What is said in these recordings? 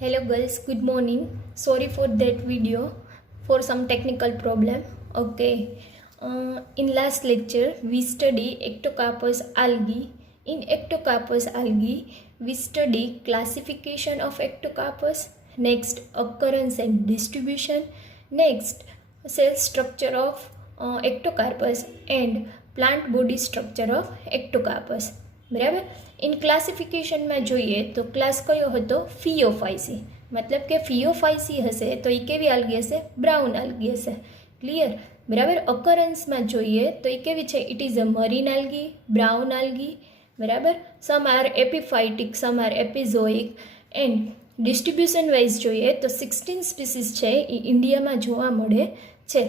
Hello girls, good morning. Sorry for that video for some technical problem. Okay. In last lecture we study ectocarpus algae. In ectocarpus algae we study classification of ectocarpus, next occurrence and distribution, next cell structure of ectocarpus and plant body structure of ectocarpus. બરાબર. In ક્લાસિફિકેશનમાં જોઈએ તો class કયો હતો? ફિયોફાઇસી. મતલબ કે ફિયોફાઇસી હશે તો એ કેવી આલ્ગી હશે? બ્રાઉન આલ્ગી હશે. ક્લિયર? બરાબર. અકરન્સમાં જોઈએ તો એ કેવી છે? It is a marine algae, brown algae. બરાબર. Some are epiphytic, some are epizoic. And distribution wise જોઈએ તો 16 સ્પીસીસ છે એ ઇન્ડિયામાં જોવા મળે છે.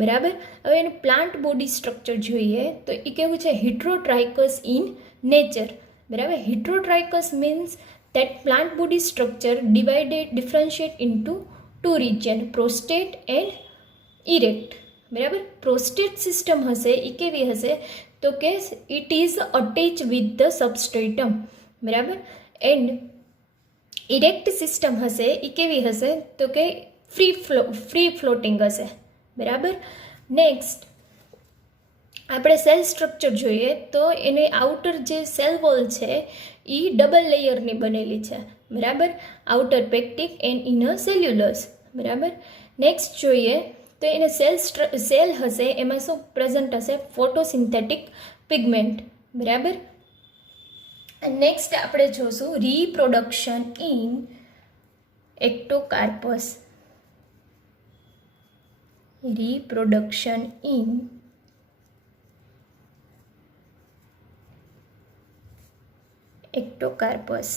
બરાબર. હવે એનું પ્લાન્ટ બોડી સ્ટ્રક્ચર જોઈએ તો એ કેવું છે? હિટ્રોટ્રાઇકસ ઇન nature. બરાબર. હિટ્રોટ્રાઇકસ means that plant body structure differentiate into two region, prostate and erect. બરાબર. પ્રોસ્ટેટ સિસ્ટમ હશે એ કેવી હશે? તો કે it is attach with the substratum. બરાબર. એન્ડ ઇરેક્ટ સિસ્ટમ હશે એ કેવી હશે? તો કે ફ્રી ફ્લોટિંગ હશે. બરાબર. નેક્સ્ટ આપણે સેલ સ્ટ્રક્ચર જોઈએ તો એની આઉટર જે સેલ વોલ છે એ ડબલ લેયરની બનેલી છે. બરાબર. Outer pectic and inner cellulose. બરાબર. નેક્સ્ટ જોઈએ તો એને સેલ હશે એમાં શું પ્રેઝન્ટ હશે? ફોટોસિન્થેટિક પિગમેન્ટ. બરાબર. નેક્સ્ટ આપણે જોશું reproduction in ectocarpus. Reproduction in ectocarpus.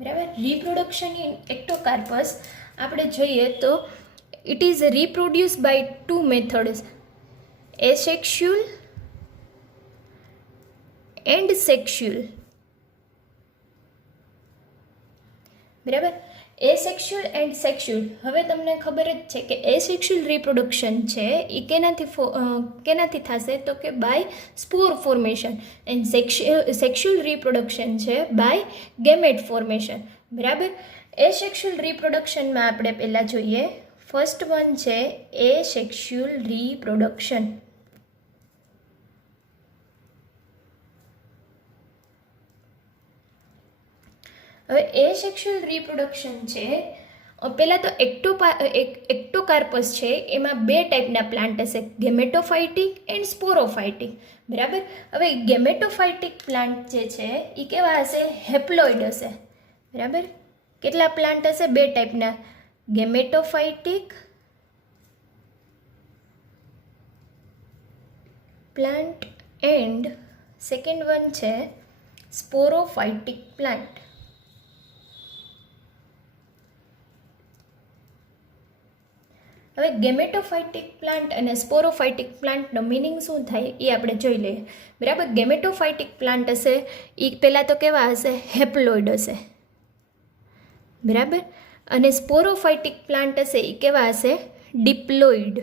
બરાબર. રીપ્રોડક્શન ઇન એક્ટોકાર્પસ આપણે જોઈએ તો it is reproduce by two methods, asexual and sexual. બરાબર. Asexual and sexual. હવે તમને ખબર જ છે કે એસેક્સ્યુઅલ રિપ્રોડક્શન છે એ કેનાથી થશે? તો કે by spore formation. And sexual reproduction છે બાય ગેમેટ ફોર્મેશન. બરાબર. એસેક્સ્યુઅલ રિપ્રોડક્શનમાં આપણે પહેલાં જોઈએ. ફર્સ્ટ વન છે એસેક્સ્યુઅલ રિપ્રોડક્શન. હવે એસેક્સ્યુઅલ રિપ્રોડક્શન છે પહેલાં તો એક્ટોકાર્પસ છે એમાં બે ટાઈપના પ્લાન્ટ હશે, ગેમેટોફાઇટિક એન્ડ સ્પોરોફાઇટિક. બરાબર. હવે ગેમેટોફાઇટિક પ્લાન્ટ જે છે એ કેવા હશે? હેપ્લોઇડ હશે. બરાબર. કેટલા પ્લાન્ટ હશે? બે ટાઈપના, ગેમેટોફાઇટિક પ્લાન્ટ એન્ડ સેકન્ડ વન છે સ્પોરોફાઇટિક પ્લાન્ટ. હવે ગેમેટોફાઇટિક પ્લાન્ટ અને સ્પોરોફાઇટિક પ્લાન્ટનો મિનિંગ શું થાય એ આપણે જોઈ લઈએ. બરાબર. ગેમેટોફાઇટિક પ્લાન્ટ હશે એ પહેલાં તો કેવા હશે? હેપ્લોઇડ હશે. બરાબર. અને સ્પોરોફાઇટિક પ્લાન્ટ હશે એ કેવા હશે? ડિપ્લોઇડ.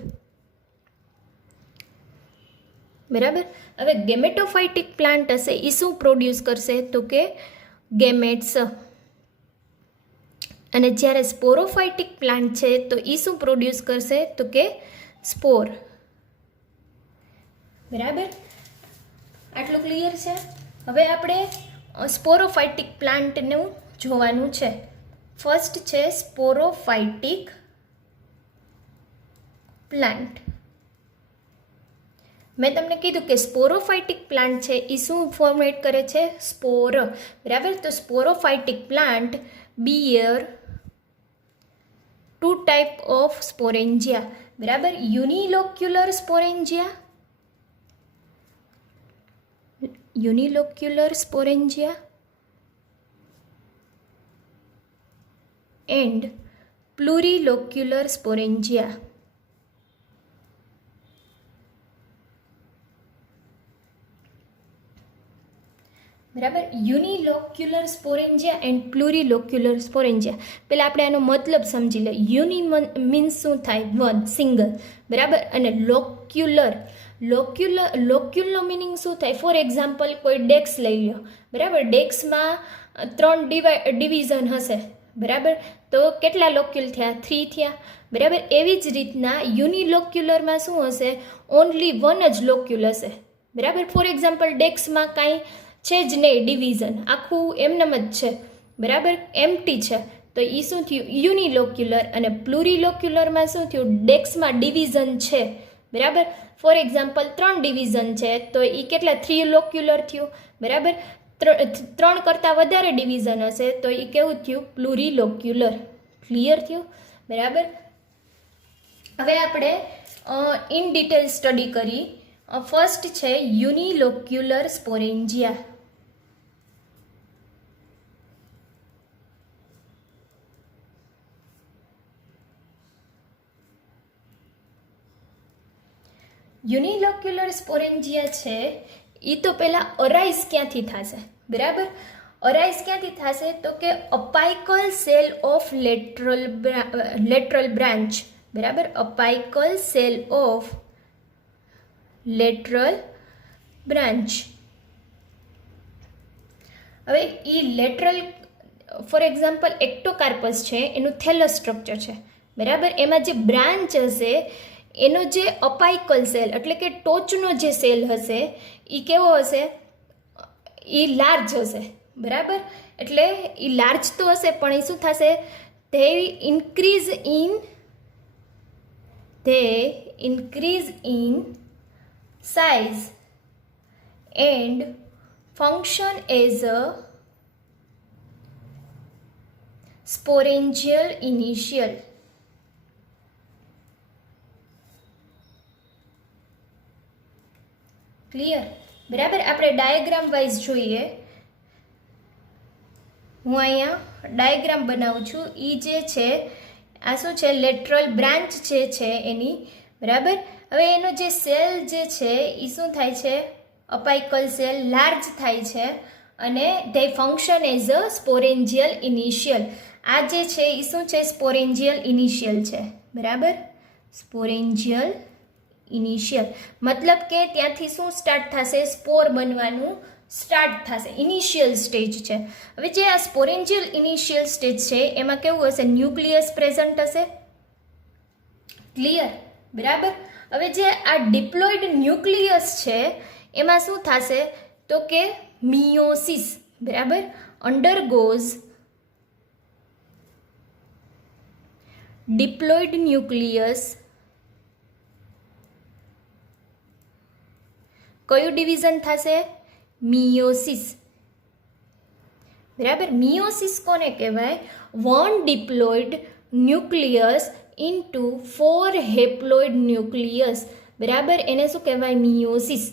બરાબર. હવે ગેમેટોફાઇટિક પ્લાન્ટ હશે એ શું પ્રોડ્યુસ કરશે? તો કે ગેમેટ્સ. અને જ્યારે સ્પોરોફાઇટિક પ્લાન્ટ છે તો એ શું પ્રોડ્યુસ કરશે? તો કે સ્પોર. બરાબર. આટલું ક્લિયર છે? હવે આપણે સ્પોરોફાઇટિક પ્લાન્ટનું જોવાનું છે. ફર્સ્ટ છે સ્પોરોફાઇટિક પ્લાન્ટ. મેં તમને કીધું કે સ્પોરોફાઇટિક પ્લાન્ટ છે એ શું ફોર્મેટ કરે છે? સ્પોર. બરાબર. તો sporophytic plant bear two type of sporangia. બરાબર. Unilocular sporangia, unilocular sporangia and plurilocular sporangia. બરાબર. Unilocular sporangia and plurilocular sporangia. પહેલાં આપણે આનો મતલબ સમજી લઈએ. યુનિ મીન્સ શું થાય? One, single. બરાબર. અને લોક્યુલર લોક્યુલનો મિનિંગ શું થાય? ફોર એક્ઝામ્પલ કોઈ ડેક્સ લઈ લો, બરાબર. ડેક્સમાં 3 ડિવિઝન હશે, બરાબર. તો કેટલા લોક્યુલ થયા? 3 થયા, બરાબર. એવી જ રીતના યુનિલોક્યુલરમાં શું હશે? ઓનલી 1 જ લોક્યુલ હશે, બરાબર. ફોર એક્ઝામ્પલ ડેક્સમાં કાંઈ છે જ નહીં ડિવિઝન, આખું એમનેમ જ છે, બરાબર, એમ્પ્ટી છે. તો એ શું થયું? યુનિલોક્યુલર. અને પ્લુરિલોક્યુલરમાં શું થયું? ડેક્સમાં ડિવિઝન છે, બરાબર. ફોર એક્ઝામ્પલ 3 ડિવિઝન છે, તો એ કેટલા? 3 લોક્યુલર થયું, બરાબર. 3 કરતાં વધારે ડિવિઝન હશે તો એ કેવું થયું? પ્લુરિલોક્યુલર. ક્લિયર થયું, બરાબર. હવે આપણે ઇન ડિટેલ સ્ટડી કરી. ફર્સ્ટ છે યુનિલોક્યુલર સ્પોરેન્જિયા. યુનિલોક્યુલર સ્પોરેન્જિયા છે એ તો પહેલાં અરાઇઝ ક્યાંથી થશે, બરાબર. અરાઇઝ ક્યાંથી થશે? તો કે અપાઇકલ સેલ ઓફ લેટરલ બ્રાન્ચ, બરાબર. અપાઇકલ સેલ ઓફ લેટરલ બ્રાન્ચ. હવે એ લેટરલ, ફોર એક્ઝામ્પલ એક્ટોકાર્પસ છે, એનું થેલસ સ્ટ્રક્ચર છે, બરાબર. એમાં જે બ્રાન્ચ હશે એનો જે અપાઇકલ સેલ એટલે કે ટોચનો જે સેલ હશે એ કેવો હશે? એ લાર્જ હશે, બરાબર. એટલે એ લાર્જ તો હશે પણ એ શું થશે? they increase in size and function as a sporangial initial. Clear, બરાબર. આપણે ડાયાગ્રામ વાઇઝ જોઈએ. હું અહીંયા ડાયાગ્રામ બનાવું છું. એ જે છે આ શું છે? લેટરલ બ્રાન્ચ જે છે એની, બરાબર. હવે એનો જે સેલ જે છે એ શું થાય છે? અપાઇકલ સેલ લાર્જ થાય છે અને they function as a sporangial initial. આ જે છે એ શું છે? સ્પોરેન્જિયલ ઇનિશિયલ છે, બરાબર. સ્પોરેન્જિયલ ઇનિશિયલ મતલબ કે ત્યાંથી શું સ્ટાર્ટ થશે? સ્પોર બનવાનું સ્ટાર્ટ થશે, ઇનિશિયલ સ્ટેજ છે. હવે જે આ સ્પોરેન્જિયલ ઇનિશિયલ સ્ટેજ છે એમાં કેવું હશે? ન્યુક્લિયસ પ્રેઝન્ટ હશે. ક્લિયર, બરાબર. હવે જે આ ડિપ્લોઇડ ન્યુક્લિયસ છે એમાં શું થશે? તો કે મિયોસિસ, બરાબર. અંડરગોઝ ડિપ્લોઇડ ન્યુક્લિયસ કયું ડિવિઝન થશે? મિયોસિસ, બરાબર. મિયોસિસ કોને કહેવાય? 1 diploid nucleus into 4 haploid nucleus, બરાબર. એને શું કહેવાય? મિયોસિસ.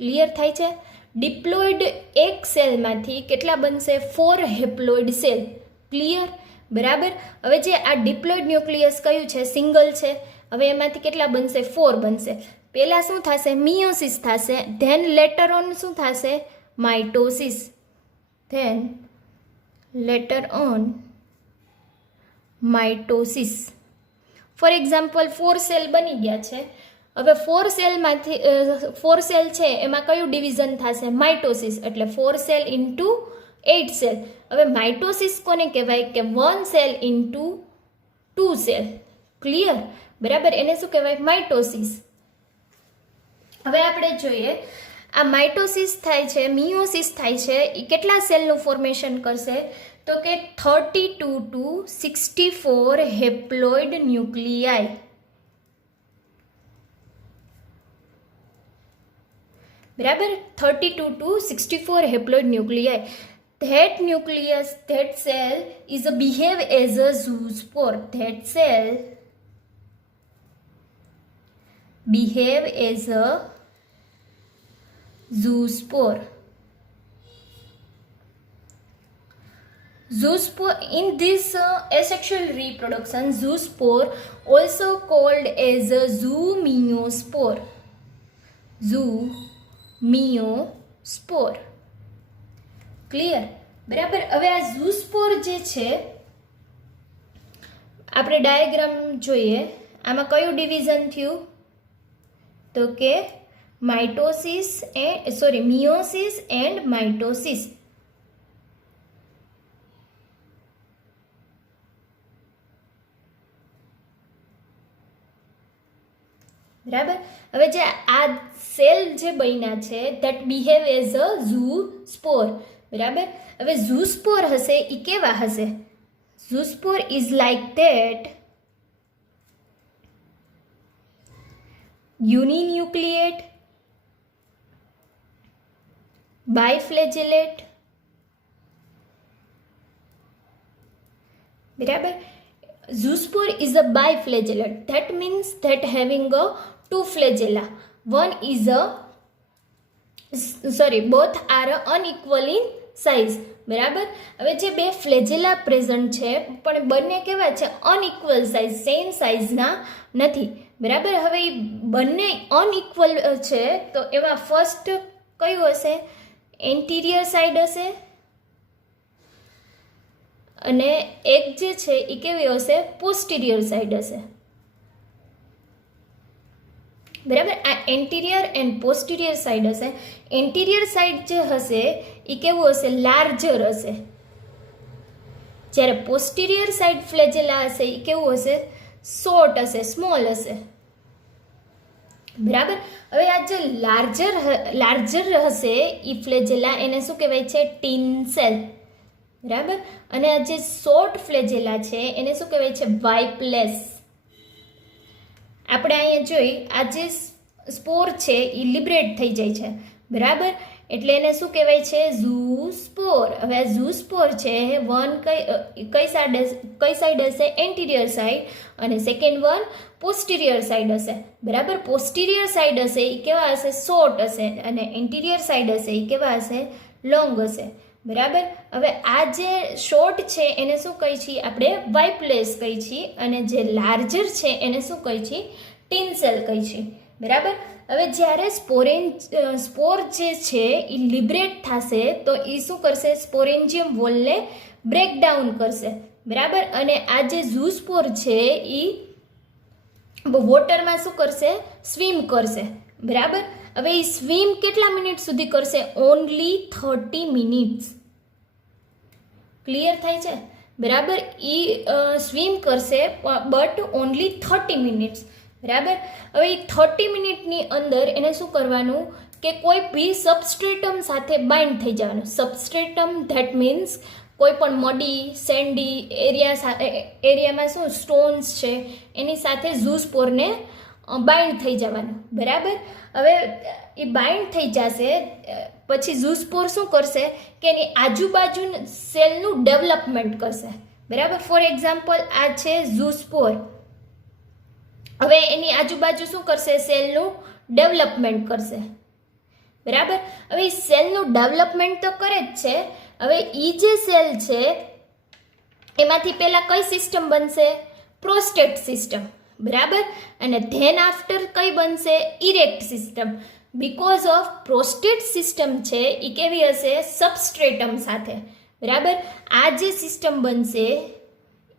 ક્લિયર થાય છે? ડિપ્લોઇડ એક સેલમાંથી કેટલા બનશે? 4 હેપ્લોઇડ સેલ. ક્લિયર, બરાબર. હવે જે આ ડિપ્લોઇડ ન્યુક્લિયસ કયું છે? સિંગલ છે. હવે એમાંથી કેટલા બનશે? 4 બનશે. પહેલાં શું થશે? મિયોસિસ થશે. ધેન લેટર ઓન શું થશે? Mitosis. Then later on mitosis. For example 4 cell બની ગયા છે. હવે 4 સેલમાંથી 4 સેલ છે એમાં કયું ડિવિઝન થશે? માઇટોસિસ. એટલે 4 સેલ ઇન્ટુ 8 સેલ. હવે માઇટોસિસ કોને કહેવાય? કે 1 સેલ ઇન્ટુ 2 સેલ. ક્લિયર, બરાબર. એને શું કહેવાય? માઇટોસિસ. હવે આપણે જોઈએ આ માઇટોસિસ થાય છે, મિયોસિસ થાય છે, એ કેટલા સેલનું ફોર્મેશન કરશે? તો કે 32 to 64 હેપ્લોઇડ ન્યુક્લિયાઈ. બરાબર. 32 to 64 haploid nuclei. That nucleus, that cell is a behave as a zoospore. That cell behave as a zoospore. Zoospore in this asexual reproduction, zoospore also called as a zoomeiospore. Zoomeiospore. Clear, બરાબર. હવે આ ઝૂસ્પોર જે છે આપણે diagram જોઈએ. આમાં કયું division થયું? તો કે meiosis and mitosis. બરાબર. હવે જે આ સેલ જે બન્યા છે that behave as a zoospore. બરાબર. હવે zoospore હશે એ કેવા હશે? Zoospore is like that uninucleate, biflagellate. બરાબર. Zoospore is a biflagellate. That means that having a two flagella. One is both are unequal in size. બરાબર. હવે જે બે ફ્લેજેલા પ્રેઝન્ટ છે પણ બંને કેવા છે? અનઇક્વલ સાઇઝ, સેમ સાઇઝના નથી. બરાબર. હવે બંને અનઇક્વલ છે તો એમાં ફર્સ્ટ કયું હશે? એન્ટિરિયર સાઈડ હશે અને એક જે છે એ કેવી હશે? પોસ્ટિરિયર સાઈડ હશે. બરાબર. આ એન્ટિરિયર એન્ડ પોસ્ટિરિયર સાઈડ હશે. એન્ટિરિયર સાઈડ જે હશે એ કેવું હશે? લાર્જર હશે. જ્યારે પોસ્ટિરિયર સાઈડ ફ્લેજેલા હશે એ કેવું હશે? શોર્ટ હશે, સ્મોલ હશે. બરાબર. હવે આ જે લાર્જર હશે એ ફ્લેજેલા એને શું કહેવાય છે? ટિન્સેલ. બરાબર. અને આ જે શોર્ટ ફ્લેજેલા છે એને શું કહેવાય છે? વાઇપલેસ. આપણે અહીંયા જોઈ આ જે સ્પોર છે એ લિબરેટ થઈ જાય છે. બરાબર. એટલે એને શું કહેવાય છે? ઝૂસ્પોર. હવે આ ઝૂસ્પોર છે વન કઈ સાઈડ હશે? Anterior side. અને સેકન્ડ વન પોસ્ટિરિયર સાઈડ હશે. બરાબર. પોસ્ટિરિયર સાઈડ હશે એ કેવા હશે? શોર્ટ હશે. અને એન્ટિરિયર સાઈડ હશે એ કેવા હશે? લોંગ હશે. બરાબર. હવે આ જે શોર્ટ છે એને શું કહી છીએ આપણે? વાઇપલેસ કહી છીએ. અને જે લાર્જર છે એને શું કહી છીએ? ટિન્સેલ કહી છીએ. બરાબર. હવે જ્યારે સ્પોર જે છે એ લિબરેટ થશે તો એ શું કરશે? સ્પોરેન્જિયમ વોલને બ્રેકડાઉન કરશે. બરાબર. અને આ જે ઝૂસ્પોર છે એ વોટરમાં શું કરશે? સ્વિમ કરશે. બરાબર. હવે એ સ્વિમ કેટલા મિનિટ સુધી કરશે? Only 30 minutes. ક્લિયર થાય છે? બરાબર. એ સ્વિમ કરશે બટ ઓનલી 30 મિનિટ્સ. બરાબર. હવે એ 30 મિનિટની અંદર એને શું કરવાનું કે કોઈ બી સબસ્ટ્રેટમ સાથે બાઇન્ડ થઈ જવાનું. સબસ્ટ્રેટમ ધેટ મીન્સ કોઈ પણ મડી, સેન્ડી એરિયામાં શું સ્ટોન્સ છે એની સાથે ઝૂસ્પોરને બાઇન્ડ થઈ જવાનું. બરાબર. હવે એ બાઇન્ડ થઈ જશે પછી ઝૂસ્પોર શું કરશે કે એની આજુબાજુ સેલનું ડેવલપમેન્ટ કરશે. બરાબર. ફોર એક્ઝામ્પલ આ છે ઝૂસ્પોર. હવે એની આજુબાજુ શું કરશે? સેલનું ડેવલપમેન્ટ કરશે. બરાબર. હવે એ સેલનું ડેવલપમેન્ટ તો કરે જ છે. હવે એ જે સેલ છે એમાંથી પહેલાં કઈ સિસ્ટમ બનશે? Prostate system. બરાબર. અને ધેન આફ્ટર કઈ બનશે? Erect system. Because of prostate system છે એ કેવી હશે? સબસ્ટ્રેટમ સાથે. બરાબર. આ જે સિસ્ટમ બનશે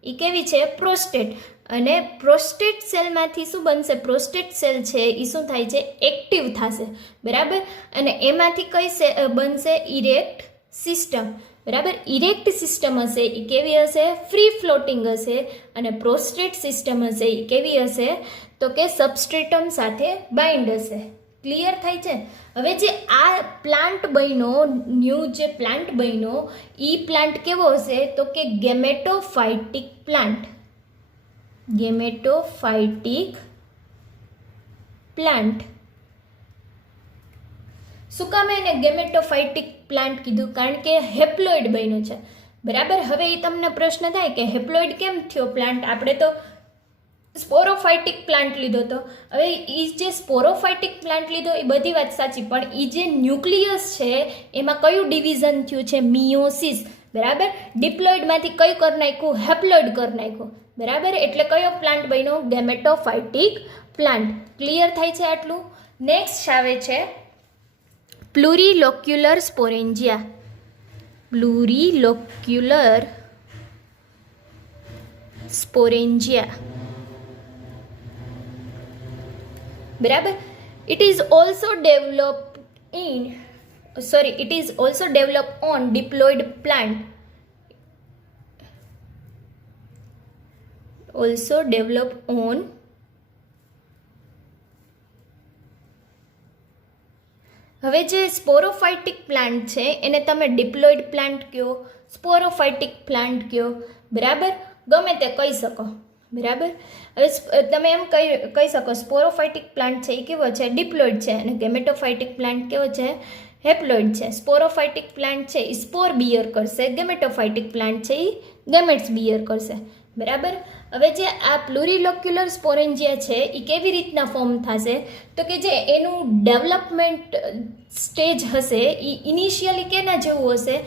એ કેવી છે? પ્રોસ્ટેટ. અને પ્રોસ્ટેટ સેલમાંથી શું બનશે? પ્રોસ્ટેટ સેલ છે એ શું થાય છે? એક્ટિવ થશે. બરાબર. અને એમાંથી કઈ બનશે? Erect system. બરાબર. ઇરેક્ટ સિસ્ટમ હશે એ કેવી હશે? ફ્રી ફ્લોટિંગ હશે. અને પ્રોસ્ટેટ સિસ્ટમ હશે એ કેવી હશે? તો કે સબસ્ટ્રેટમ સાથે બાઇન્ડ હશે. ક્લિયર થાય છે? હવે જે આ પ્લાન્ટ બન્યો, ન્યૂ જે પ્લાન્ટ બન્યો એ પ્લાન્ટ કેવો હશે? તો કે ગેમેટોફાઇટિક પ્લાન્ટ. ગેમેટોફાઇટિક પ્લાન્ટ. શું કામ એને ગેમેટોફાઇટિક પ્લાન્ટ કીધું? કારણ કે હેપ્લોઇડ બન્યું છે. બરાબર. હવે એ તમને પ્રશ્ન થાય કે હેપ્લોઇડ કેમ થયો પ્લાન્ટ? આપણે તો સ્પોરોફાઇટિક પ્લાન્ટ લીધો હતો. હવે એ જે સ્પોરોફાઇટિક પ્લાન્ટ લીધો એ બધી વાત સાચી, પણ એ જે ન્યુક્લિયસ છે એમાં કયું ડિવિઝન થયું છે? મિયોસિસ. બરાબર. ડિપ્લોઇડમાંથી કયું કરી નાખ્યું? હેપ્લોઇડ કરી નાખ્યું. બરાબર. એટલે કયો પ્લાન્ટ બન્યો? ગેમેટોફાઇટિક પ્લાન્ટ. ક્લિયર થાય છે આટલું? નેક્સ્ટ આવે છે પ્લુરીલોક્યુલર સ્પોરેન્જિયા. પ્લુરીલોક્યુલર સ્પોરેન્જિયા. બરાબર. It is also developed on diploid plant. Also developed on હવે જે સ્પોરોફાઇટિક પ્લાન્ટ છે એને તમે ડિપ્લોઇડ પ્લાન્ટ કહો, સ્પોરોફાઇટિક પ્લાન્ટ કહો, બરાબર, ગમે તે કહી શકો, બરાબર. હવે તમે એમ કહી શકો સ્પોરોફાઇટિક પ્લાન્ટ છે એ કેવો છે, ડિપ્લોઇડ છે, અને ગેમેટોફાઇટિક પ્લાન્ટ કેવો છે, હેપ્લોઇડ છે. સ્પોરોફાઇટિક પ્લાન્ટ છે એ સ્પોર બિયર કરશે, ગેમેટોફાઇટિક પ્લાન્ટ છે એ ગેમેટ્સ બિયર કરશે, બરાબર. હવે જે આ પ્લુરીલોક્યુલર સ્પોરેન્જિયા છે એ કેવી રીતના ફોર્મ થશે, તો કે જે એનું ડેવલપમેન્ટ સ્ટેજ હશે એ ઇનિશિયલી કેના જેવું હશે,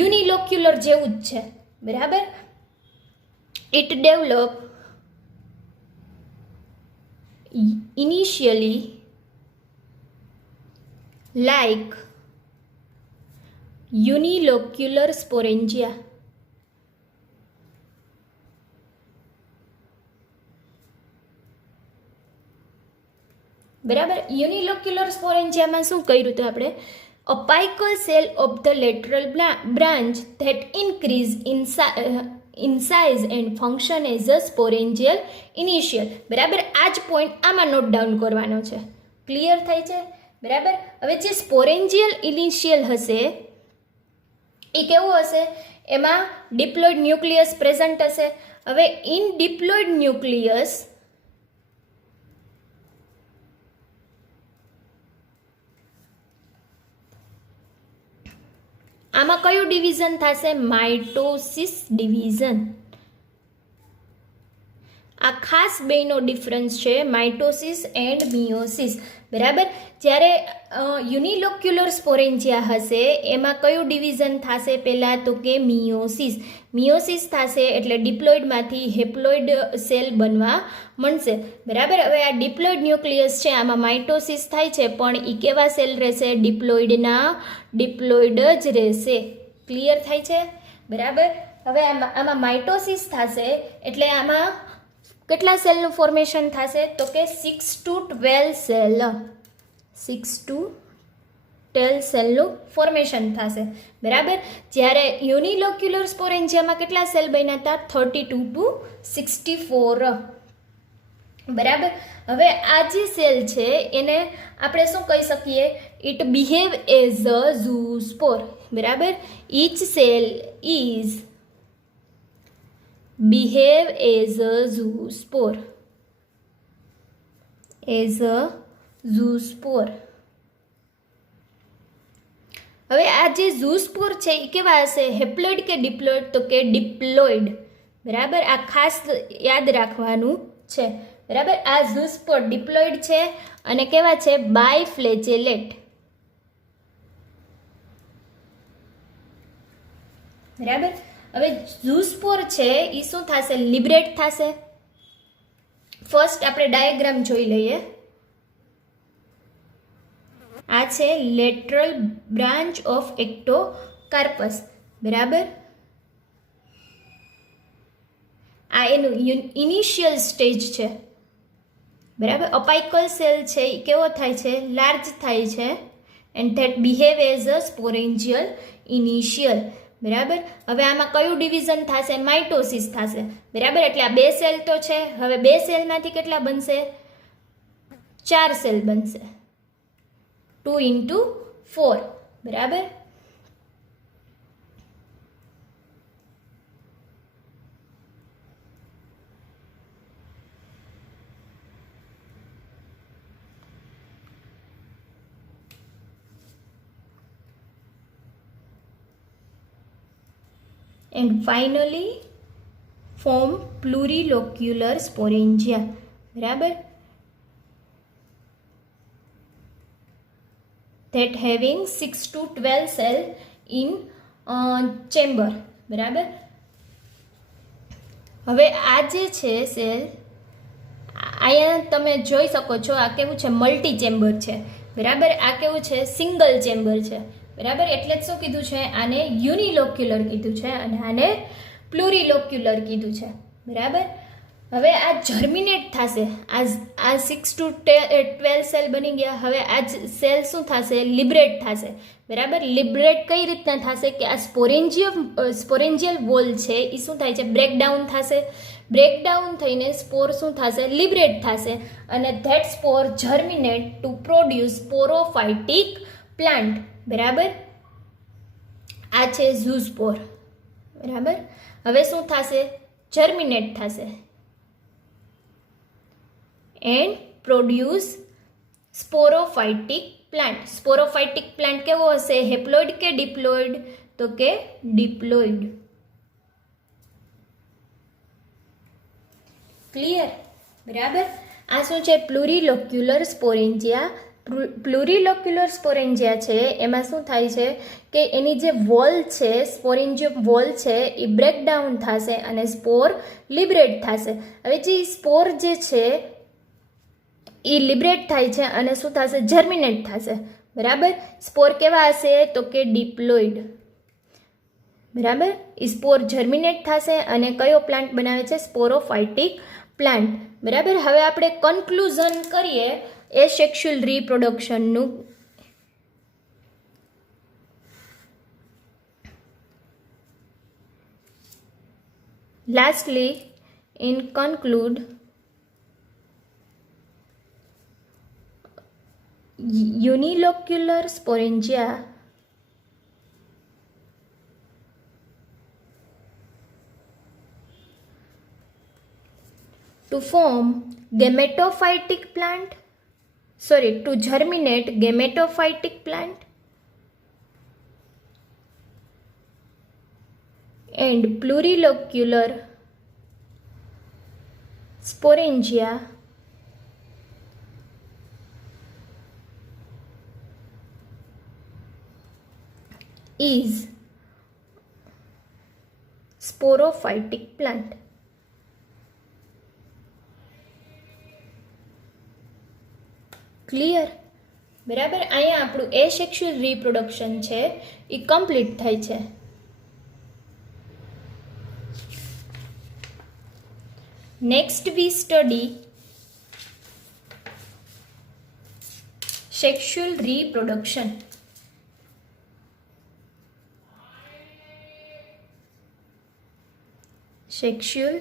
યુનિલોક્યુલર જેવું જ છે, બરાબર. It develop initially like unilocular sporangia. બરાબર. યુનિલોક્યુલર સ્પોરેન્જિયામાં શું કર્યું હતું આપણે, apical cell of the lateral branch that increase in size and function as a sporangial initial. બરાબર. આ જ પોઈન્ટ આમાં નોટ ડાઉન કરવાનો છે. ક્લિયર થાય છે, બરાબર. હવે જે સ્પોરેન્જિયલ ઇનિશિયલ હશે એ કેવું હશે, એમાં ડિપ્લોઇડ ન્યુક્લિયસ પ્રેઝન્ટ હશે. હવે ઇન ડિપ્લોઇડ ન્યુક્લિયસ આમાં કયું ડિવિઝન થશે, માઇટોસિસ ડિવિઝન. આ ખાસ બેનો ડિફરન્સ છે, માઇટોસિસ એન્ડ મિયોસિસ, બરાબર. જ્યારે યુનિલોક્યુલર સ્પોરેન્જિયા હશે એમાં કયું ડિવિઝન થશે પહેલાં, તો કે મિયોસિસ. મિયોસિસ થશે એટલે ડિપ્લોઇડમાંથી હેપ્લોઇડ સેલ બનવા મળશે, બરાબર. હવે આ ડિપ્લોઇડ ન્યુક્લિયસ છે આમાં માઇટોસિસ થાય છે, પણ એ કેવા સેલ રહેશે, ડિપ્લોઇડ જ રહેશે. ક્લિયર થાય છે, બરાબર. હવે આમાં માઇટોસિસ થશે એટલે આમાં કેટલા સેલનું ફોર્મેશન થશે, તો કે 6 to 12 સેલ, 6 to 12 સેલનું ફોર્મેશન થશે, બરાબર. જ્યારે યુનિલોક્યુલર સ્પોરેન્જિયામાં કેટલા સેલ બન્યા હતા, 32 to 64, બરાબર. હવે આ જે સેલ છે એને આપણે શું કહી શકીએ, it behave as a zoospore, બરાબર. Each cell is behave as a zoospore, as a zoospore. હવે આ જે ઝૂસ્પોર છે એ કેવા હશે, હેપ્લોઇડ કે ડિપ્લોઇડ, તો કે ડિપ્લોઇડ, બરાબર. આ ખાસ યાદ રાખવાનું છે, બરાબર. આ ઝૂસ્પોર ડિપ્લોઇડ છે અને કેવા છે, બાયફ્લેજેલેટ, બરાબર. હવે ઝૂસ્પોર છે એ શું થશે, લિબરેટ થશે. ફર્સ્ટ આપણે ડાયાગ્રામ જોઈ લઈએ. આ છે લેટરલ બ્રાન્ચ ઓફ એક્ટોકાર્પસ, બરાબર. આ એનું ઇનિશિયલ સ્ટેજ છે, બરાબર. અપાઇકલ સેલ છે એ કેવો થાય છે, લાર્જ થાય છે, and that behave as a sporangial initial, બરાબર. હવે આમાં કયું ડિવિઝન થશે, માઇટોસિસ થશે, બરાબર. એટલે આ 2 સેલ તો છે, હવે 2 સેલમાંથી કેટલા બનશે, 4 સેલ બનશે, 2 into 4, બરાબર. and finally form plurilocular sporangia, બરાબર. that having 6 to 12 cell in chamber, બરાબર. હવે આ જે છે સેલ અહીંયા તમે જોઈ શકો છો, આ કેવું છે, મલ્ટી ચેમ્બર છે, બરાબર. આ કેવું છે, સિંગલ ચેમ્બર છે, બરાબર. એટલે જ શું કીધું છે, આને યુનિલોક્યુલર કીધું છે અને આને પ્લુરિલોક્યુલર કીધું છે, બરાબર. હવે આ જર્મિનેટ થશે. આ 6 to 12 સેલ બની ગયા. હવે આ સેલ શું થશે? લિબરેટ થશે. બરાબર. લિબરેટ કઈ રીતના થશે કે આ સ્પોરેન્જિયલ વોલ છે એ શું થાય છે? બ્રેકડાઉન થશે. બ્રેકડાઉન થઈને સ્પોર શું થશે? લિબરેટ થશે. અને ધેટ સ્પોર જર્મિનેટ ટુ પ્રોડ્યુસ સ્પોરોફાઇટિક પ્લાન્ટ. બરાબર. આ છે ઝૂસ્પોર. બરાબર. હવે શું થશે? જર્મિનેટ થશે and produce સ્પોરોફાઇટિક plant. Sporophytic plant કેવો હશે? હેપ્લોઇડ કે ડિપ્લોઇડ? તો કે ડિપ્લોઇડ. ક્લિયર? બરાબર. આ શું છે? પ્લુરીલોક્યુલર સ્પોરેન્જિયા. પ્લુરીલોક્યુલર સ્પોરેન્જિયા છે એમાં શું થાય છે કે એની જે વોલ છે, સ્પોરેન્જિયમ વોલ છે એ બ્રેકડાઉન થશે અને સ્પોર લિબરેટ થશે. હવે જે સ્પોર જે છે એ લિબરેટ થાય છે અને શું થશે? જર્મિનેટ થશે. બરાબર. સ્પોર કેવા હશે? તો કે ડિપ્લોઇડ. બરાબર. એ સ્પોર જર્મિનેટ થશે અને કયો પ્લાન્ટ બનાવે છે? Sporophytic plant. બરાબર. હવે આપણે કન્ક્લુઝન કરીએ એસેક્સ્યુઅલ રિપ્રોડક્શનનું. Lastly in conclude, unilocular sporangia to form gametophytic plant, to germinate gametophytic plant and plurilocular sporangia is sporophytic plant. Clear? બરાબર. અહીંયા આપણું એસેક્સ્યુઅલ રિપ્રોડક્શન છે એ કમ્પ્લીટ થાય છે. Next we study sexual reproduction. Sexual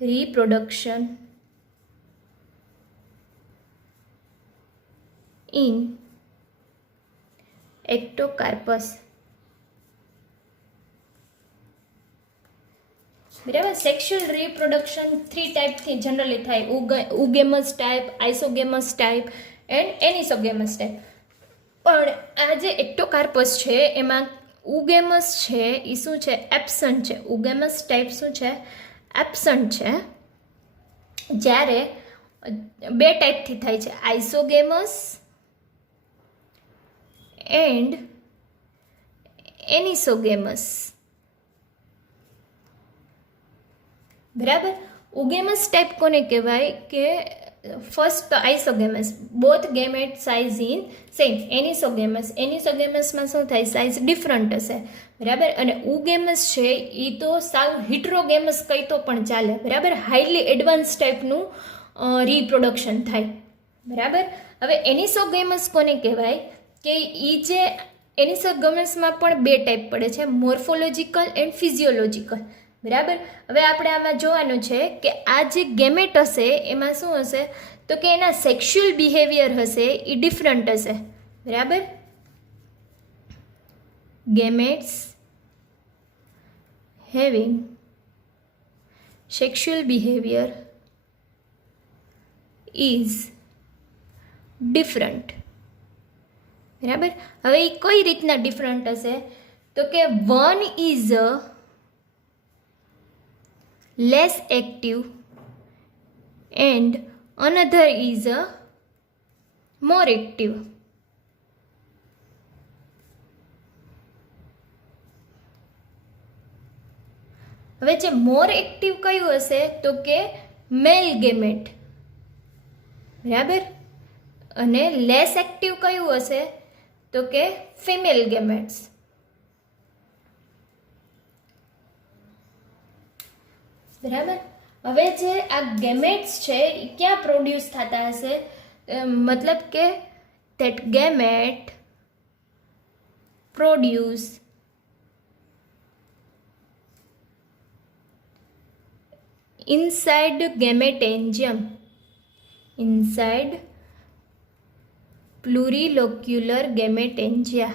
reproduction in Ectocarpus. બરાબર. Sexual reproduction 3 ટાઈપથી generally થાય. ઉગેમસ type, આઇસોગેમસ type and એનિસોગેમસ type. પણ આ જે એક્ટોકાર્પસ છે એમાં ઉગેમસ છે એ શું છે? એબસન્ટ છે. ઉગેમસ ટાઈપ શું છે? એબસન્ટ છે. જ્યારે 2 ટાઈપથી થાય છે, આઇસોગેમસ એન્ડ એનિસોગેમસ. બરાબર. ઉગેમસ ટાઈપ કોને કહેવાય? કે first isogamous, both gamete size in same. એનિસોગેમસમાં શું થાય? સાઇઝ ડિફરન્ટ હશે. બરાબર. અને ઉગેમસ છે એ તો સાવ હિટ્રોગેમસ કહી તો પણ ચાલે. બરાબર. હાઈલી એડવાન્સ ટાઈપનું રિપ્રોડક્શન થાય. બરાબર. હવે એનિસોગેમસ કોને કહેવાય? કે એ જે એનિસોગેમસમાં પણ 2 ટાઈપ પડે છે, મોર્ફોલોજિકલ એન્ડ ફિઝિયોલોજિકલ. બરાબર. હવે આપણે આમાં જોવાનું છે કે આ જે ગેમેટ હશે એમાં શું હશે? તો કે એના સેક્સ્યુઅલ બિહેવિયર હશે એ ડિફરન્ટ હશે. બરાબર. Gametes having sexual behaviour is different. બરાબર. હવે એ કઈ રીતના ડિફરન્ટ હશે? તો કે one is less active and another is more active. હવે જે મોર એક્ટિવ કયું હશે? તો કે મેલ ગેમેટ. બરાબર. અને લેસ એક્ટિવ કયું હશે? તો કે ફિમેલ ગેમેટ્સ. બરાબર. હવે જે આ ગેમેટ્સ છે એ ક્યાં પ્રોડ્યુસ થતા હશે, મતલબ કે that gamete produce inside gametangium, inside plurilocular gametangia.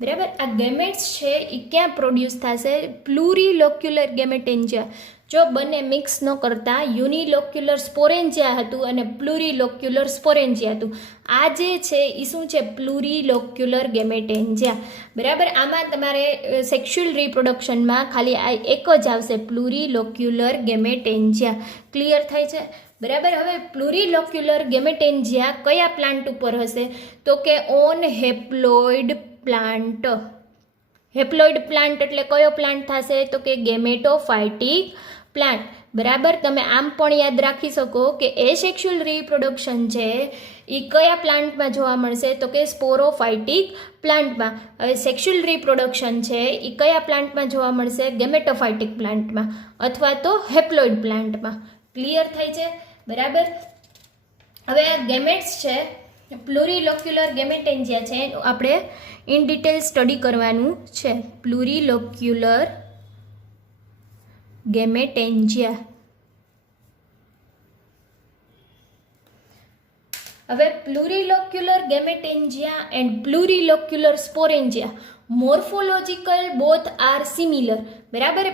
બરાબર, આ ગેમેટ્સ છે એ ક્યાં પ્રોડ્યુસ થશે, પ્લુરીલોક્યુલર ગેમેટેન્જિયા. જો બંને મિક્સ ન કરતા યુનિલોક્યુલર સ્પોરેન્જિયા હતું અને પ્લુરીલોક્યુલર સ્પોરેન્જિયા હતું. આ જે છે એ શું છે, પ્લુરીલોક્યુલર ગેમેટેન્જિયા. બરાબર, આમાં તમારે સેક્સ્યુઅલ રિપ્રોડક્શનમાં ખાલી આ એક જ આવશે, પ્લુરીલોક્યુલર ગેમેટેન્જિયા. ક્લિયર થાય છે? બરાબર, હવે પ્લુરીલોક્યુલર ગેમેટેન્જિયા કયા પ્લાન્ટ ઉપર હશે, તો કે on haploid plant. Haploid plant એટલે કયો પ્લાન્ટ થશે, તો કે ગેમેટોફાઇટિક પ્લાન્ટ. બરાબર, તમે આમ પણ યાદ રાખી શકો કે એસેક્સ્યુઅલ રિપ્રોડક્શન છે એ કયા પ્લાન્ટમાં જોવા મળશે, તો કે સ્પોરોફાઇટિક પ્લાન્ટમાં. હવે સેક્સ્યુઅલ રિપ્રોડક્શન છે એ કયા પ્લાન્ટમાં જોવા મળશે, ગેમેટોફાઇટિક પ્લાન્ટમાં અથવા તો હેપ્લોઇડ પ્લાન્ટમાં. ક્લિયર થાય છે? બરાબર, હવે આ ગેમેટ્સ છે પ્લુરીલોક્યુલર ગેમેટેન્જિયા છે એનું આપણે ઇન ડિટેલ સ્ટડી કરવાનું છે. પ્લુરીલોક્યુલર ગેમેટેન્જિયા. હવે પ્લુરીલોક્યુલર ગેમેટેન્જિયા and plurilocular સ્પોરેન્જિયા morphological both are similar. બરાબર,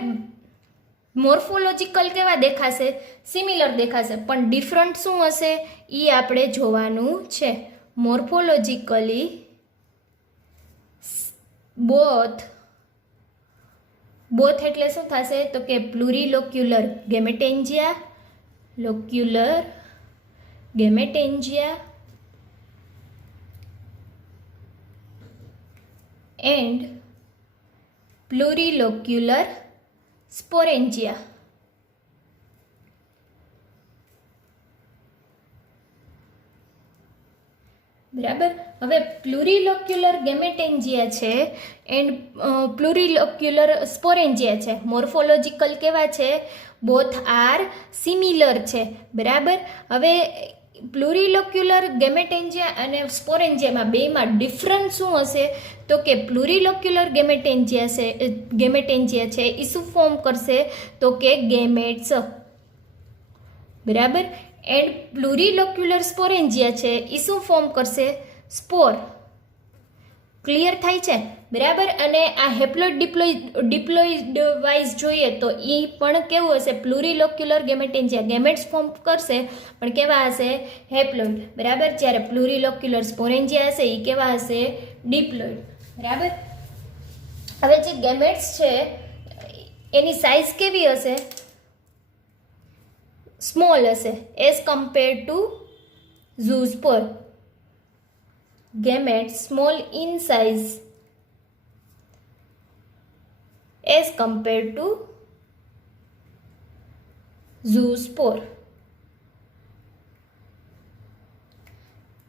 મોર્ફોલોજીકલ કેવા દેખાશે, સિમિલર દેખાશે, પણ ડિફરન્ટ શું હશે એ આપણે જોવાનું છે. મોર્ફોલોજીકલી બોથ એટલે શું થશે, તો કે પ્લુરીલોક્યુલર ગેમેટેન્જિયા, લોક્યુલર ગેમેટેન્જિયા એન્ડ પ્લુરીલોક્યુલર સ્પોરેન્જિયા. બરાબર, હવે પ્લુરીલોક્યુલર ગેમેટેન્જિયા છે એન્ડ પ્લુરીલોક્યુલર સ્પોરેન્જિયા છે. મોર્ફોલોજીકલ કેવા છે, બોથ આર સિમિલર છે. બરાબર, હવે પ્લુરીલોક્યુલર ગેમેટેન્જિયા અને સ્પોરેન્જિયામાં બેમાં ડિફરન્સ શું હશે, તો કે પ્લુરીલોક્યુલર ગેમેટેન્જિયા છે એ શું ફોર્મ કરશે, તો કે ગેમેટ્સ. બરાબર, એન્ડ પ્લુરીલોક્યુલર સ્પોરેન્જિયા છે એ શું ફોર્મ કરશે, સ્પોર. ક્લિયર થાય છે? બરાબર, અને આ હેપ્લોઇડ ડિપ્લોઇડ વાઇઝ જોઈએ તો એ પણ કેવું હશે, પ્લુરીલોક્યુલર ગેમેટેન્જિયા ગેમેટ્સ ફોર્મ કરશે પણ કેવા હશે, હેપ્લોઇડ. બરાબર, જ્યારે પ્લુરીલોક્યુલર સ્પોરેન્જિયા હશે એ કેવા હશે, ડિપ્લોઇડ. બરાબર, હવે જે ગેમેટ્સ છે એની સાઇઝ કેવી હશે, સ્મોલ હશે as compare to zoospore. gametes small in size as compared to zoospore.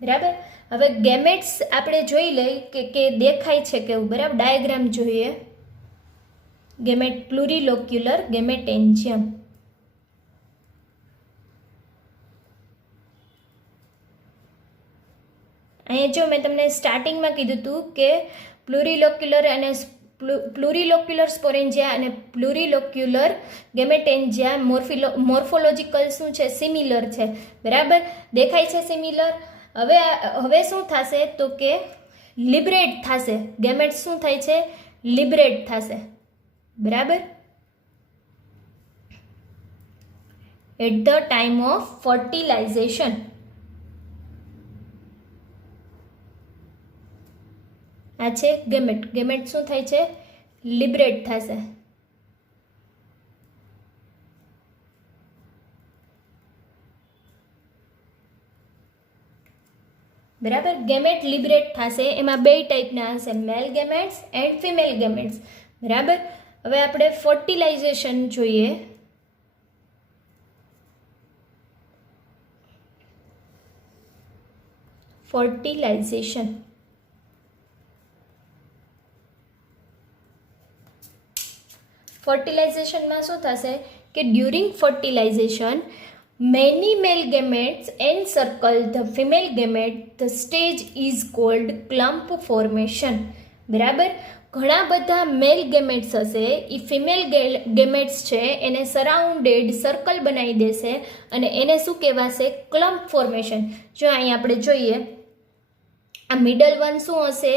બરાબર, હવે ગેમેટ્સ આપણે જોઈ લઈ કે દેખાય છે કેવું. બરાબર, ડાયાગ્રામ જોઈએ. ગેમેટ પ્લુરીલોક્યુલર ગેમેટેન્જિયમ. અહીંયા જો મેં તમને સ્ટાર્ટિંગમાં કીધું હતું કે પ્લુરીલોક્યુલર અને પ્લુરીલોક્યુલર સ્પોરેન્જિયા અને પ્લુરીલોક્યુલર ગેમેટેન્જિયા મોર્ફોલોજીકલ શું છે, સિમિલર છે. બરાબર, દેખાય છે સિમિલર. હવે શું થશે, તો કે લિબરેટ થશે. ગેમેટ્સ શું થાય છે, લિબરેટ થશે. બરાબર, at the time of fertilization. આ છે ગેમેટ. ગેમેટ શું થાય છે, લિબરેટ થશે. બરાબર, ગેમેટ લિબરેટ થશે. એમાં બે ટાઈપના હશે, મેલ ગેમેટ્સ એન્ડ ફિમેલ ગેમેટ્સ. બરાબર, હવે આપણે ફર્ટિલાઇઝેશન જોઈએ. ફર્ટિલાઇઝેશન ફર્ટિલાઇઝેશનમાં શું થશે કે during fertilization many male gametes encircle the female gamete, the stage is called clump formation. બરાબર, ઘણા બધા મેલ ગેમેટ્સ હશે, એ ફિમેલ ગેમેટ્સ છે એને સરાઉન્ડેડ સર્કલ બનાવી દેશે અને એને શું કહેવાશે? ક્લમ્પ ફોર્મેશન. જો અહીં આપણે જોઈએ, આ મિડલ વન શું હશે?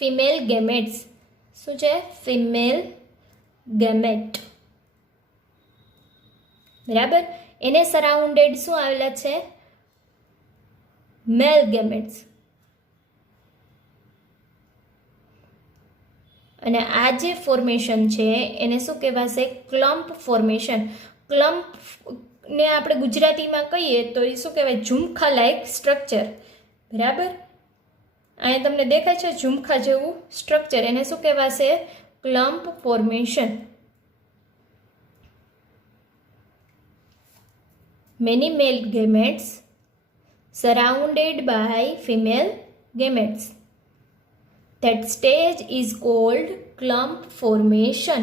Female gametes. શું છે? Female gamete. બરાબર, એને સરાઉન્ડેડ શું આવેલા છે? મેલ ગેમેટ્સ. અને આ જે ફોર્મેશન છે એને શું કહેવાશે? ક્લમ્પ ફોર્મેશન. ક્લમ્પ ને આપણે ગુજરાતીમાં કહીએ તો એ શું કહેવાય? ઝુમખા લાયક સ્ટ્રક્ચર. બરાબર, અહીંયા તમને દેખાય છે ઝુમખા જેવું સ્ટ્રક્ચર, એને શું કહેવાશે? ક્લમ્પ formation. Many male gametes surrounded by female gametes. That stage is called clump formation.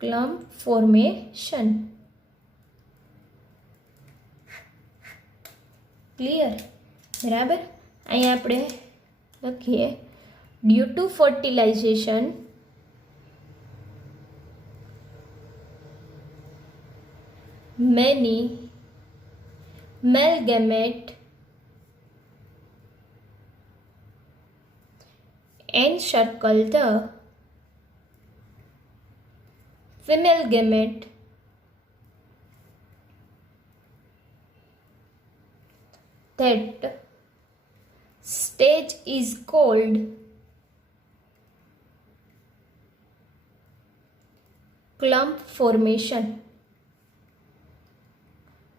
Clump formation. Clear? બરાબર, અહીંયા આપણે લખીએ due to fertilization many male gamete encircle the female gamete, that stage is called clump formation.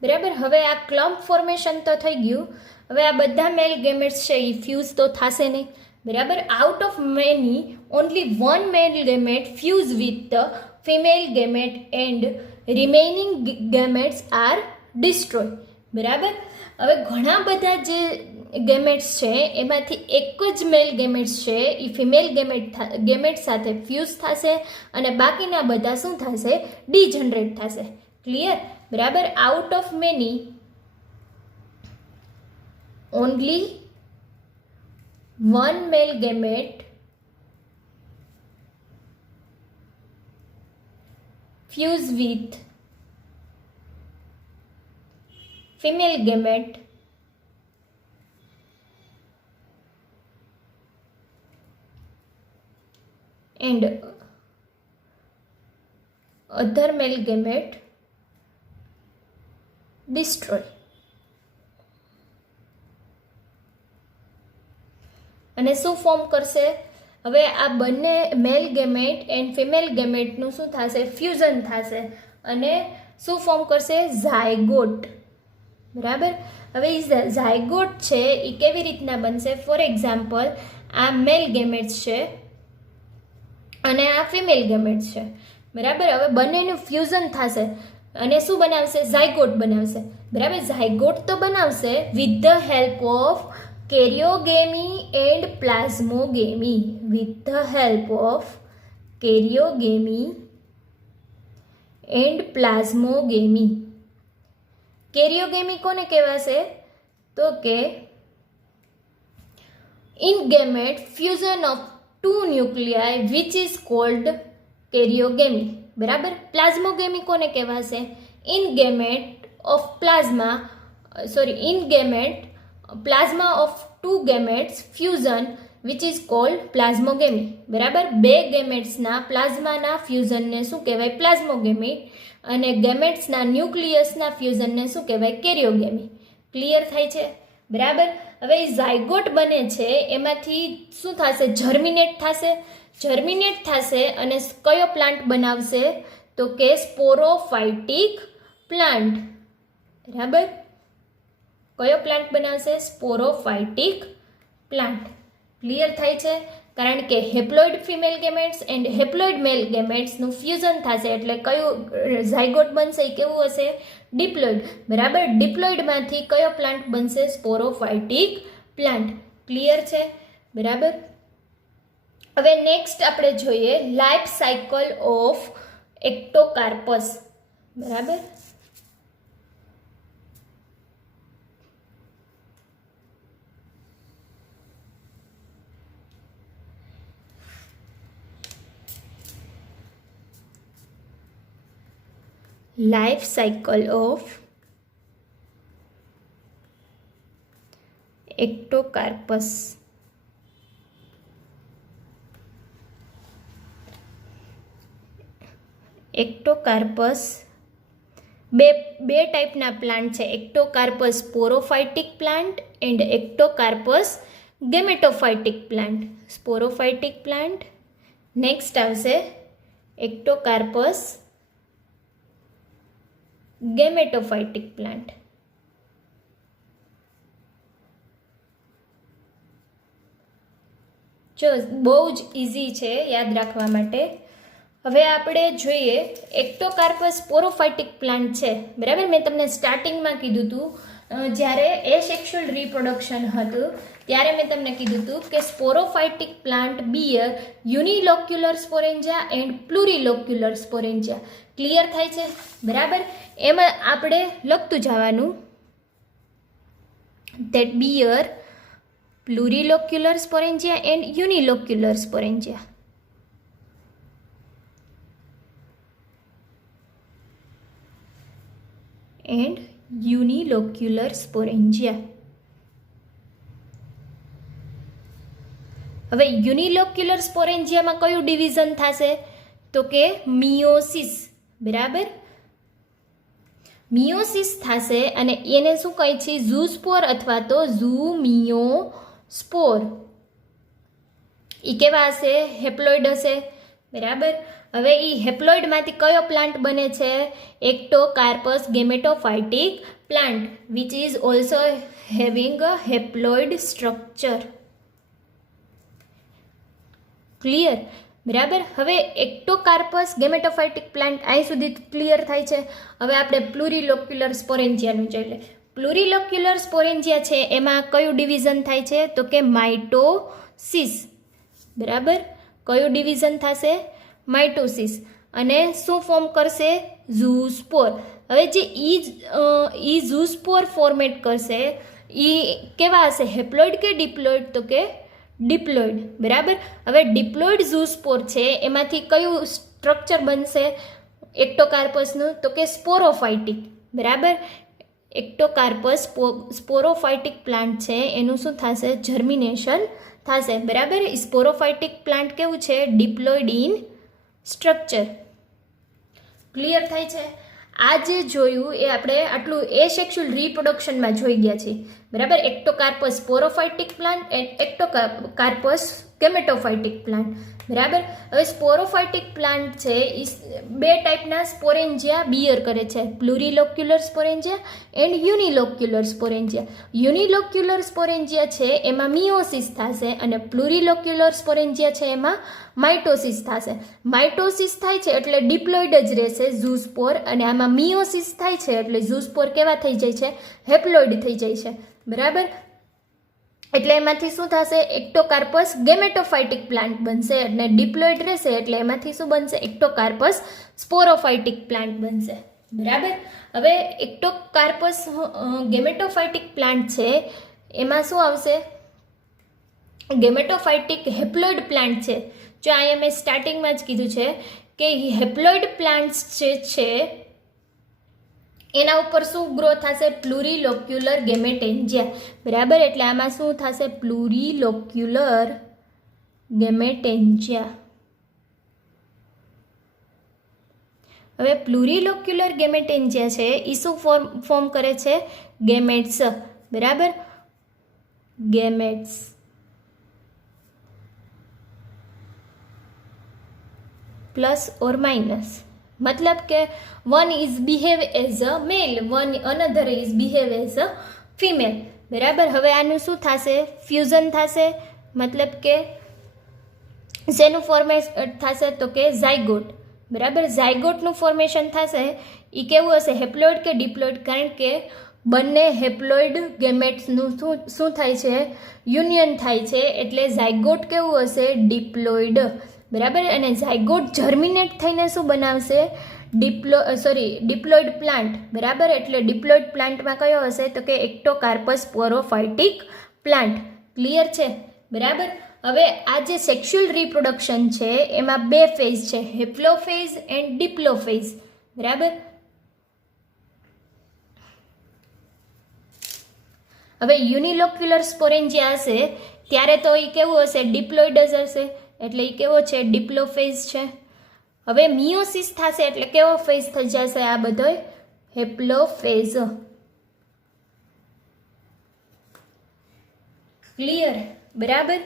બરાબર, હવે આ ક્લમ્પ formation તો થઈ ગયું. હવે આ બધા મેલ ગેમેટ્સ છે એ ફ્યુઝ તો થશે નહીં. બરાબર, out of many only one male gamete fuse with the female gamete and remaining gametes are destroy. બરાબર, હવે ઘણા બધા જે ગેમેટ્સ છે એમાંથી એક જ મેલ ગેમેટ્સ છે એ ફિમેલ ગેમેટ સાથે ફ્યુઝ થશે અને બાકીના બધા શું થશે? ડીજનરેટ થશે. ક્લિયર? બરાબર, out of many only one male gamete fuse with female gamete and other male gamete destroy. અને શું ફોર્મ કરશે? હવે આ બંને મેલ ગેમેટ એન્ડ ફિમેલ ગેમેટનું શું થશે? ફ્યુઝન થશે અને શું ફોર્મ કરશે? ઝાયગોટ. બરાબર, હવે એ ઝાયગોટ છે એ કેવી રીતના બનશે? ફોર એક્ઝામ્પલ, આ મેલ ગેમેટ્સ છે અને આ ફિમેલ ગેમેટ છે. બરાબર, હવે બંનેનું ફ્યુઝન થશે અને શું બનાવશે? ઝાયગોટ બનાવશે. બરાબર, ઝાયગોટ તો બનાવશે with the help of karyogamy and plasmogamy. With the help of karyogamy and plasmogamy. Karyogamy કોને કહેવાશે? તો કે in gamete fusion of two nuclei which is called karyogamy. બરાબર, પ્લાઝ્મોગેમી કોને કહેવાશે? in gamete of two gametes fusion which is called plasmogamy. બરાબર, બે ગેમેટ્સના પ્લાઝમાના ફ્યુઝનને શું કહેવાય? પ્લાઝ્મોગેમી. અને ગેમેટ્સના ન્યુક્લિયસના ફ્યુઝનને શું કહેવાય? કેરિયોગેમી. ક્લિયર થાય છે? બરાબર, હવે ઝાયગોટ બને છે એમાંથી શું થશે? જર્મિનેટ થશે. જર્મિનેટ થશે અને કયો પ્લાન્ટ બનાવશે? તો કે સ્પોરોફાઇટિક પ્લાન્ટ. બરાબર, કયો પ્લાન્ટ બનાવશે? સ્પોરોફાઇટિક પ્લાન્ટ. ક્લિયર થાય છે? કારણ કે haploid female gametes and haploid male ગેમેટ્સનું ફ્યુઝન થશે એટલે કયું ઝાયગોટ બનશે? એ કેવું હશે? ડિપ્લોઇડ. બરાબર, ડિપ્લોઇડમાંથી કયો પ્લાન્ટ બનશે? સ્પોરોફાઇટિક પ્લાન્ટ. ક્લિયર છે? બરાબર, હવે નેક્સ્ટ આપણે જોઈએ લાઈફ સાયકલ ઓફ એક્ટોકાર્પસ. બરાબર. Life cycle of ectocarpus. Ectocarpus બે ટાઈપના પ્લાન્ટ છે. Ectocarpus sporophytic plant and ectocarpus gametophytic plant. Sporophytic plant. Next આવશે એક્ટોકાર્પસ ગેમેટોફાઇટિક પ્લાન્ટ. જો બહુ જ ઇઝી છે યાદ રાખવા માટે. હવે આપણે જોઈએ એક્ટોકાર્પસ સ્પોરોફાઇટિક પ્લાન્ટ છે. બરાબર, મેં તમને સ્ટાર્ટિંગમાં કીધું હતું જ્યારે એસેક્સ્યુઅલ રિપ્રોડક્શન હતું ત્યારે મેં તમને કીધું હતું કે સ્પોરોફાઇટિક plant beer યુનિલોક્યુલર sporangia and plurilocular સ્પોરેન્જિયા. Clear થાય છે? બરાબર. એમાં આપણે લખતું જવાનું that bear plurilocular sporangia and unilocular sporangia. And unilocular sporangia. હવે યુનિલોક્યુલર સ્પોરેન્જિયામાં કયું ડિવિઝન થશે? તો કે મિયોસિસ. બરાબર, મિયોસિસ થશે અને એને શું કહે છે? ઝૂસ્પોર અથવા તો ઝૂમિયોસ્પોર. એ કેવા હશે? હેપ્લોઇડ હશે. બરાબર. હવે એ હેપ્લોઇડમાંથી કયો પ્લાન્ટ બને છે? Ectocarpus gametophytic plant which is also having a haploid structure. Clear? બરાબર. હવે એક્ટોકાર્પસ ગેમેટોફાઇટિક પ્લાન્ટ અહીં સુધી ક્લિયર થાય છે. હવે આપણે પ્લુરિલોક્યુલર સ્પોરેન્જિયાનું જોઈ લે. પ્લુરિલોક્યુલર સ્પોરેન્જિયા છે એમાં કયું ડિવિઝન થાય છે? તો કે માઇટોસિસ. બરાબર, કયું ડિવિઝન થશે? માઇટોસિસ. અને શું ફોર્મ કરશે? ઝૂસ્પોર. હવે જે ઈ ઝૂસ્પોર ફોર્મેટ કરશે એ કેવા હશે? હેપ્લોઇડ કે ડિપ્લોઇડ? તો કે ડિપ્લોઇડ. બરાબર. હવે ડિપ્લોઇડ ઝૂસ્પોર છે એમાંથી કયું સ્ટ્રક્ચર બનશે એક્ટોકાર્પસનું? તો કે સ્પોરોફાઇટિક. બરાબર. એક્ટોકાર્પસ સ્પોરોફાઇટિક પ્લાન્ટ છે એનું શું થશે? જર્મિનેશન થશે. બરાબર. સ્પોરોફાઇટિક પ્લાન્ટ કેવું છે? Diploid in structure. ક્લિયર થાય છે? આ જે જોયું એ આપણે આટલું એસેક્સ્યુઅલ રિપ્રોડક્શનમાં જોઈ ગયા છીએ. બરાબર. Ectocarpus sporophytic plant and ectocarpus gametophytic plant. બરાબર. હવે સ્પોરોફાઇટિક પ્લાન્ટ છે એ બે ટાઈપના સ્પોરેન્જિયા બિયર કરે છે. પ્લુરિલોક્યુલર સ્પોરેન્જિયા એન્ડ યુનિલોક્યુલર સ્પોરેન્જિયા. યુનિલોક્યુલર સ્પોરેન્જિયા છે એમાં મિયોસિસ થશે અને પ્લુરિલોક્યુલર સ્પોરેન્જિયા છે એમાં માઇટોસિસ થશે. માઇટોસિસ થાય છે એટલે ડિપ્લોઇડ જ રહેશે ઝૂસ્પોર, અને આમાં મિયોસિસ થાય છે એટલે ઝૂસ્પોર કેવા થઈ જાય છે? હેપ્લોઇડ થઈ જાય છે. બરાબર. એટલે એમાંથી શું થશે? એક્ટોકાર્પસ ગેમેટોફાઇટિક પ્લાન્ટ બનશે અને ડિપ્લોઇડ રહેશે એટલે એમાંથી શું બનશે? એક્ટોકાર્પસ સ્પોરોફાઇટિક પ્લાન્ટ બનશે. બરાબર. હવે એક્ટોકાર્પસ ગેમેટોફાઇટિક પ્લાન્ટ છે એમાં શું આવશે? ગેમેટોફાઇટિક હેપ્લોઇડ પ્લાન્ટ છે. જો અહીંયા મેં સ્ટાર્ટિંગમાં જ કીધું છે કે હેપ્લોઇડ પ્લાન્ટ્સ જે છે એના ઉપર શું ગ્રો થશે? પ્લુરિલોક્યુલર ગેમેટેન્જિયા. બરાબર. એટલે આમાં શું થશે? પ્લુરિલોક્યુલર ગેમેટેન્જિયા. હવે પ્લુરિલોક્યુલર ગેમેટેન્જિયા છે એ શું ફોર્મ કરે છે? ગેમેટ્સ. બરાબર. ગેમેટ્સ. Plus or minus. મતલબ કે one is behave as a male, one another is behave as a female. બરાબર. હવે આનું શું થશે? ફ્યુઝન થશે. મતલબ કે શેનું ફોર્મેશન થશે? તો કે ઝાયગોટ. બરાબર. ઝાયગોટનું ફોર્મેશન થશે. એ કેવું હશે? હેપ્લોઇડ કે ડિપ્લોઇડ? કારણ કે બંને હેપ્લોઇડ ગેમેટ્સનું શું થાય છે, યુનિયન થાય છે, એટલે ઝાયગોટ કેવું હશે, ડિપ્લોઇડ, બરાબર. અને ઝાયગોટ જર્મિનેટ થઈને શું બનાવશે, ડિપ્લોઇડ પ્લાન્ટ, બરાબર. એટલે ડિપ્લોઇડ પ્લાન્ટમાં કયો હશે, તો કે એક્ટોકાર્પસ સ્પોરોફાઇટિક પ્લાન્ટ. ક્લિયર છે, બરાબર. હવે આ જે સેક્સ્યુઅલ રિપ્રોડક્શન છે એમાં બે ફેઝ છે, હેપ્લોફેઝ એન્ડ ડિપ્લોફેઝ, બરાબર. હવે યુનિલોક્યુલર સ્પોરેન્જિયા હશે ત્યારે તો એ કેવું હશે, ડિપ્લોઇડ જ હશે, એટલે એ કેવો છે, ડિપ્લોફેઝ છે. હવે મિયોસિસ થશે એટલે કેવો ફેઝ થઈ જશે, આ બધો હેપ્લોફેઝ. ક્લિયર, બરાબર.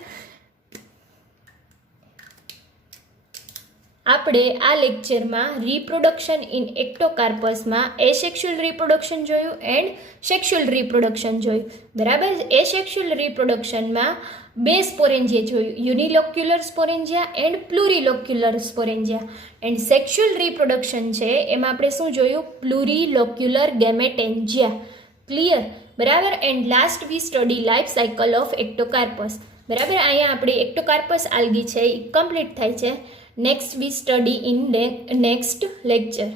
આપણે આ લેક્ચરમાં રિપ્રોડક્શન ઇન એક્ટોકાર્પસમાં એસેક્સ્યુઅલ રિપ્રોડક્શન જોયું એન્ડ સેક્સ્યુઅલ રિપ્રોડક્શન જોયું, બરાબર. એસેક્સ્યુઅલ રિપ્રોડક્શનમાં બે સ્પોરેન્જિયા જોયું, unilocular sporangia and plurilocular sporangia. And sexual reproduction છે એમાં આપણે શું જોયું, પ્લુરીલોક્યુલર ગેમેટેન્જિયા. ક્લિયર, બરાબર. And last we study life cycle of ectocarpus, બરાબર. અહીંયા આપણી એક્ટોકાર્પસ આલ્ગી છે એ કમ્પ્લીટ થાય છે. Next we study in the next lecture.